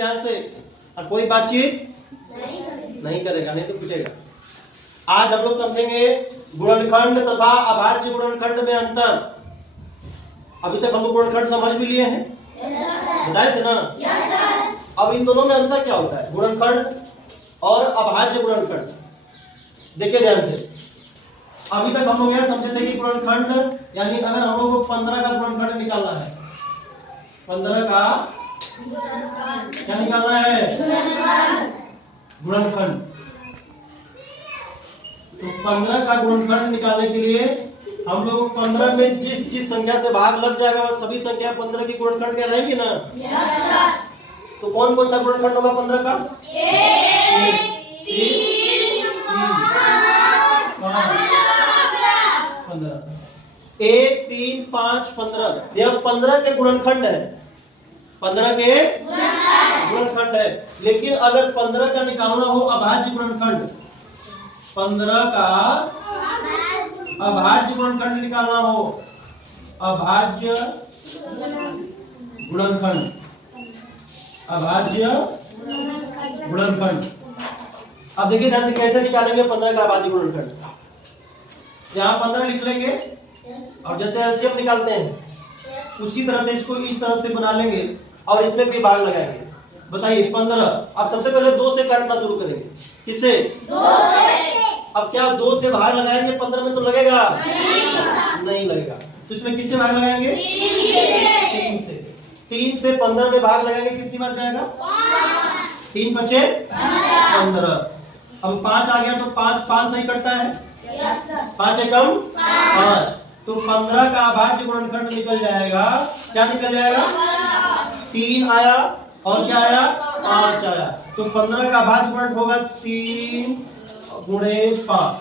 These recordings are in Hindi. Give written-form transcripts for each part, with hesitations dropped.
ध्यान से। और कोई बातचीत नहीं करेगा, नहीं तो पिटेगा। आज हम लोग समझेंगे गुणनखंड तथा अभाज्य गुणनखंड में अंतर। अभी तक हम लोग गुणनखंड समझ भी लिए हैं, बताए थे ना। अब इन दोनों में अंतर क्या होता है, गुणनखंड और अभाज्य गुणनखंड। देखिए ध्यान से। अभी तक हम लोग यह समझे थे कि गुणनखंड यानी अगर हम लोग को 15 का गुणनखंड निकालना है, 15 का क्या निकालना है, गुणनखंड। तो 15 का गुणनखंड निकालने के लिए हम लोग 15 में जिस संख्या से भाग लग जाएगा वह सभी संख्या 15 की गुणनखंड क्या रहेगी ना। तो कौन कौन सा गुणनखंड होगा 15 का? 1 3 5 15। यह 15 के गुणनखंड है, 15 के गुणनखंड है। लेकिन अगर 15 का निकालना हो अभाज्य गुणनखंड, 15 का अभाज्य गुणनखंड निकालना हो, अभाज्य गुणनखंड, अभाज्य गुणनखंड। अब देखिए ध्यान से कैसे निकालेंगे 15 का अभाज्य गुणनखंड। यहाँ 15 लिख लेंगे और जैसे एलसीएम निकालते हैं उसी तरह से इसको इस तरह से बना लेंगे और इसमें भी भाग लगाएंगे। बताइए 15। अब सबसे पहले 2 से काटना शुरू करेंगे। किससे? 2 से। अब क्या 2 से भाग लगाएंगे 15 में तो लगेगा? नहीं लगेगा। तो इसमें किससे भाग लगाएंगे? 3 से। 3 से 15 में भाग लगाएंगे, कितनी बार जाएगा? 3 बचे 15। अब 5 आ गया तो 5 से ही कटता है। 5 एकम 5। तो 15 का अभाज्य गुणनखंड निकल जाएगा। क्या निकल जाएगा? 3 आया और क्या आया? 5 आया। तो 15 का अभाज्य गुणनखंड होगा 3 × 5।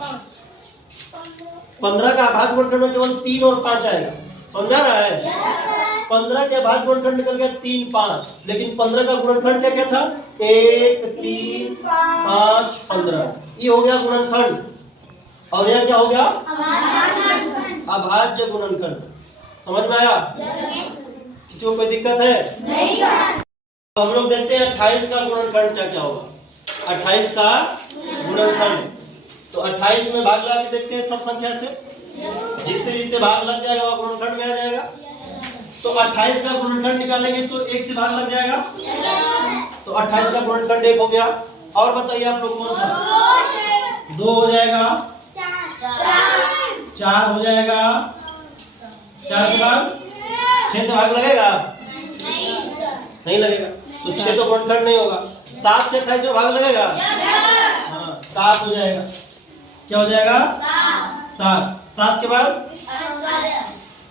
15 का अभाज्य गुणनखंड में केवल 3 और 5 आएगा। समझा रहा है? 15 के अभाज्य गुणनखंड निकल गया 3 5। लेकिन 15 का गुणनखंड क्या क्या था? 1 3 5 15। ये हो गया गुणनखंड। और यह क्या हो गया? अभाज्य गुणनखंड। समझ में आया? किसी को कोई दिक्कत है? नहीं। हम लोग देखते हैं 28 का गुणनखंड क्या क्या होगा। 28 का गुणनखंड, तो 28 में भाग लगा के देखते हैं सब संख्या से। जिससे भाग लग जाएगा वह गुणनखंड में आ जाएगा। तो 28 का गुणनखंड निकालेंगे तो 1 से भाग लग जाएगा। तो 28 का गुणनखंड 1 हो गया। और बताइए आप लोग कौन सा? 2 हो जाएगा, 4 हो जाएगा, 4 के बाद 6 से भाग लगेगा? नहीं लगेगा। तो 6 तो गुणनखंड नहीं होगा। 7 से 28 में भाग लगेगा? हाँ, 7 हो जाएगा। क्या हो जाएगा? 7। 7 के बाद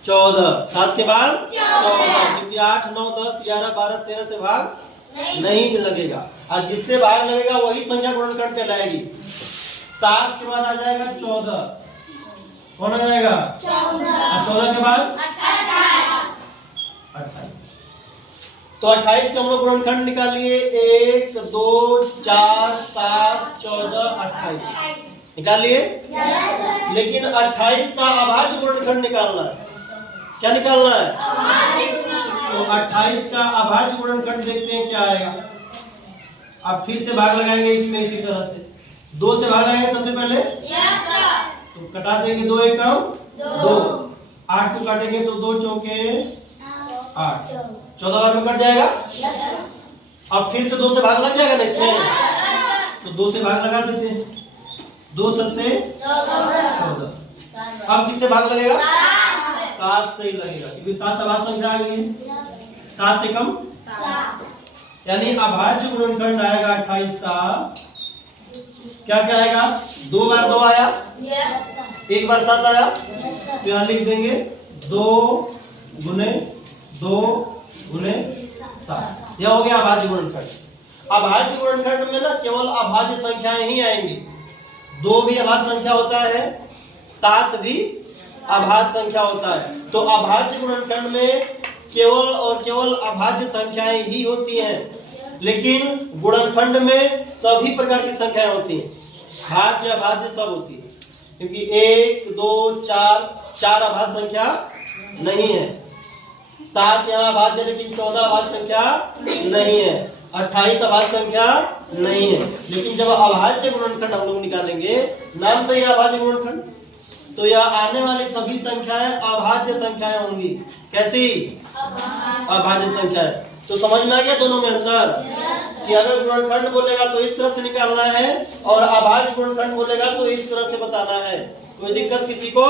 14। 7 के बाद 14। क्योंकि 8 9 10 11 12 13 से भाग नहीं लगेगा। और जिससे भाग लगेगा वही संख्या गुणनखंड कहलाएगी। 7 के बाद आ जाएगा 14। कौन आ जाएगा? 14 के बाद 28। तो 28 का हम लोग गुणनखंड निकाल लिए। 1 2 4 7 14 28 निकाल लिए। लेकिन 28 का अभाज्य गुणनखंड निकालना है। क्या निकालना है? तो 28 का अभाज्य गुणनखंड देखते हैं क्या आएगा। अब फिर से भाग लगाएंगे इसमें इसी तरह से। 2 से भाग लगाएंगे सबसे पहले, तो कटा देंगे। 2 एकम 2। 8 को काटेंगे तो 2 चौके 8। 14 बार में कट जाएगा। अब फिर से 2 से भाग लग जाएगा ना इसमें, तो 2 से भाग लगा देते हैं। 2 सत्ते 14। अब किससे भाग लगेगा? 7 से ही लगेगा, क्योंकि 7 अभाज्य संख्या आ गई है। 7 एकम 7। यानी अभाज्य गुणनखंड आएगा 28 का। क्या क्या आएगा? 2 बार 2 आया, 1 बार 7 आया। तो यहाँ लिख देंगे 2 × 2 × 7। यह हो गया अभाज्य गुणनखंड। अभाज्य गुणनखंड में ना केवल अभाज्य संख्याएं ही आएंगी। 2 भी अभाज्य संख्या होता है, 7 भी अभाज्य संख्या होता है। तो अभाज्य गुणनखंड में केवल और केवल अभाज्य संख्याएं ही होती हैं। लेकिन गुणनखंड में सभी प्रकार की संख्याएं होती हैं, भाज्य अभाज्य सब होती है। क्योंकि 1 2 4 अभाज्य संख्या नहीं है। 7 यहाँ अभाज्य, लेकिन 14 अभाज्य संख्या नहीं है। 28 अभाज्य संख्या नहीं है। लेकिन जब अभाज्य गुणनखंड हम लोग निकालेंगे, नाम से ही अभाज्य गुणनखंड, तो यह आने वाली सभी संख्याएं अभाज्य संख्याएं होंगी। कैसी? अभाज्य संख्याएं। तो समझ में आ गया दोनों में अंतर कि अगर गुणनखंड बोलेगा तो इस तरह से निकालना है और अभाज्य गुणनखंड बोलेगा तो इस तरह से बताना है। कोई दिक्कत किसी को?